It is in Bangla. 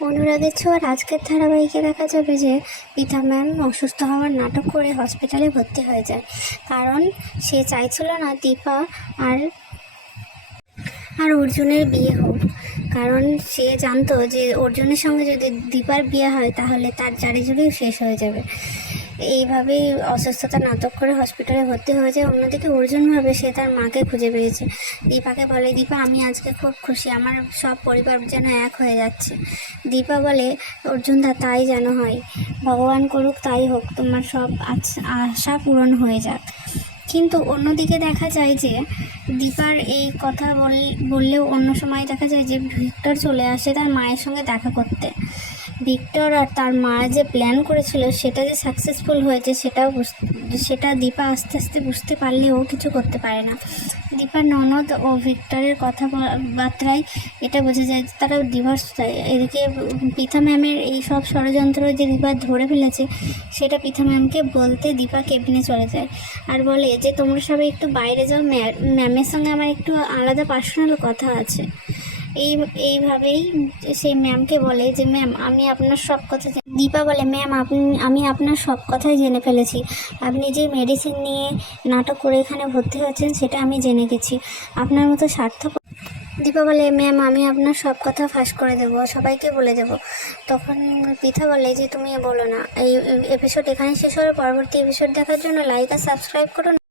অনুরাগের ছোঁয়ার আজকের ধারাবাহিকে দেখা যাবে যে পিতা ম্যাম অসুস্থ হওয়ার নাটক করে হসপিটালে ভর্তি হয়ে যায়। কারণ সে চাইছিল না দীপা আর আর অর্জুনের বিয়ে হোক। কারণ সে জানতো যে অর্জুনের সঙ্গে যদি দীপার বিয়ে হয় তাহলে তার জারি জুড়েই শেষ হয়ে যাবে। এইভাবেই অসুস্থতা নাটক করে হসপিটালে ভর্তি হয়ে যায় অন্যদিকে অর্জুনভাবে সে তার মাকে খুঁজে পেয়েছে। দীপাকে বলে, দীপা, আমি আজকে খুব খুশি। আমার সব পরিবার যেন এক হয়ে যাচ্ছে। দীপা বলে, অর্জুন দা, তাই যেন হয়। ভগবান করুক, তাই হোক, তোমার সব আশা পূরণ হয়ে যাক। কিন্তু অন্যদিকে দেখা যায় যে, দীপার এই কথা বল- বললেও অন্য সময় দেখা যায় যে, ভিক্টর চলে আসে তার মায়ের সঙ্গে দেখা করতে। ভিক্টর আর তার মা যে প্ল্যান করেছিল সেটা যে সাকসেসফুল হয়েছে সেটাও সেটা দীপা আস্তে আস্তে বুঝতে পারলেও কিছু করতে পারে না। দীপার ননদ ও ভিক্টরের কথাবার্তায় এটা বোঝা যায় যে তারা ডিভোর্স এদিকে পিথা ম্যামের এই সব ষড়যন্ত্র যে দীপা ধরে ফেলেছে, সেটা পিথা ম্যামকে বলতে দীপা কেবিনে চলে যায়। আর বলে যে, তোমরা সবাই একটু বাইরে যাও ম্যা- ম্যামের সঙ্গে আমার একটু আলাদা পার্সোনাল কথা আছে। এই, এইভাবেই সেই ম্যামকে বলে যে ম্যাম আমি আপনার সব কথা জেনে-" দীপা বলে ম্যাম আপনি, আমি আপনার সব কথাই জেনে ফেলেছি। আপনি যে মেডিসিন নিয়ে নাটক করে এখানে ভর্তি হয়েছেন, সেটা আমি জেনে গেছি। আপনার মতো স্বার্থ দীপা বলে ম্যাম আমি আপনার সব কথা ফাঁস করে দেবো, সবাইকে বলে দেবো। তখন পিথা বলে, যে, তুমি বলো না, এই এপিসোড এখানে শেষ হলে। পরবর্তী এপিসোড দেখার জন্য লাইক আর সাবস্ক্রাইব করুন